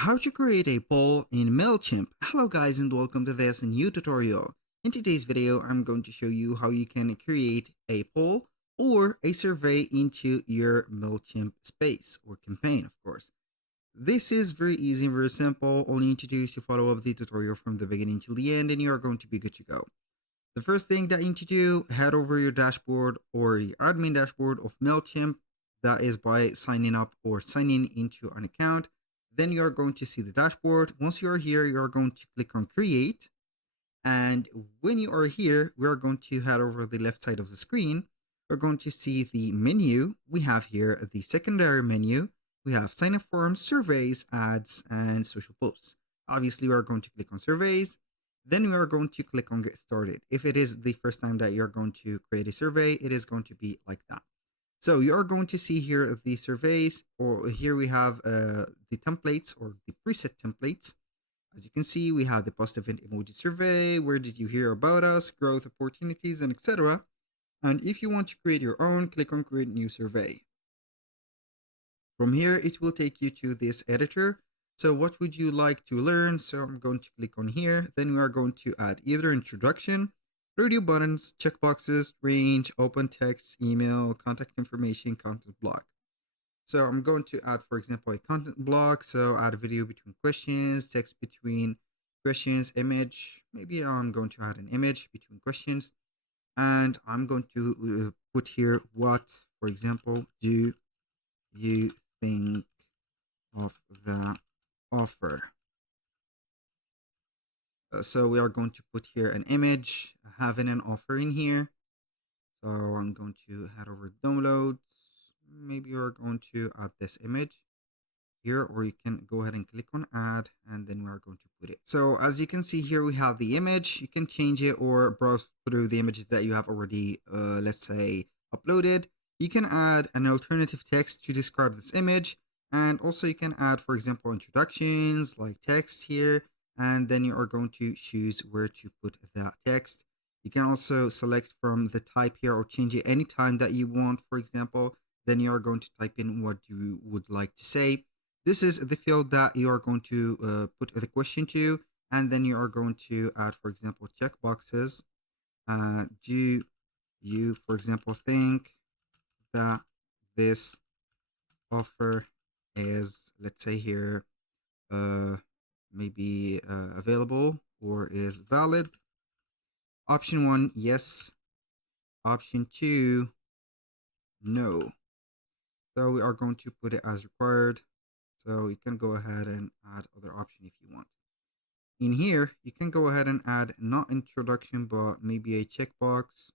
How to create a poll in Mailchimp. Hello guys and welcome to this new tutorial. In today's video, I'm going to show you how you can create a poll or a survey into your Mailchimp space or campaign, of course. This is very easy, very simple. All you need to do is to follow up the tutorial from the beginning till the end and you are going to be good to go. The first thing that you need to do, head over your dashboard or your admin dashboard of Mailchimp. That is by signing up or signing into an account. Then you are going to see the dashboard. Once you are here, you are going to click on create. And when you are here, we are going to head over the left side of the screen. We're going to see the menu. We have here the secondary menu. We have sign up forms, surveys, ads, and social posts. Obviously, we are going to click on surveys. Then we are going to click on get started. If it is the first time that you're going to create a survey, it is going to be like that. So you are going to see here the surveys, or here we have the templates or the preset templates. As you can see, we have the post event emoji survey, where did you hear about us, growth opportunities, and etc. And if you want to create your own, click on create new survey. From here, it will take you to this editor. So what would you like to learn? So I'm going to click on here. Then we are going to add either introduction, radio buttons, checkboxes, range, open text, email, contact information, content block. So I'm going to add, for example, a content block. So add a video between questions, text between questions, image. Maybe I'm going to add an image between questions. And I'm going to put here what, for example, do you think of the offer? So we are going to put here an image having an offer in here. So I'm going to head over downloads. Maybe you're going to add this image here, or you can go ahead and click on add, and then we are going to put it. So as you can see here, we have the image. You can change it or browse through the images that you have already, let's say, uploaded. You can add an alternative text to describe this image. And also you can add, for example, introductions like text here. And then you are going to choose where to put that text. You can also select from the type here or change it anytime that you want, for example. Then you are going to type in what you would like to say. This is the field that you are going to put the question to, and then you are going to add, for example, checkboxes. Do you, for example, think that this offer is, let's say here, maybe available or is valid? Option 1, yes. Option 2, no. So we are going to put it as required. So you can go ahead and add other option if you want. In here, you can go ahead and add not introduction, but maybe a checkbox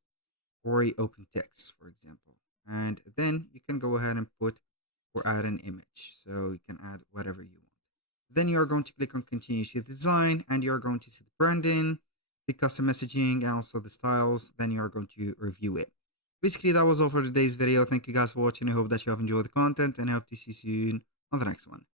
or a open text, for example. And then you can go ahead and put or add an image. So you can add whatever you want. Then you are going to click on continue to design, and you are going to see the branding, the custom messaging, and also the styles. Then you are going to review it. Basically, that was all for today's video. Thank you guys for watching. I hope that you have enjoyed the content, and I hope to see you soon on the next one.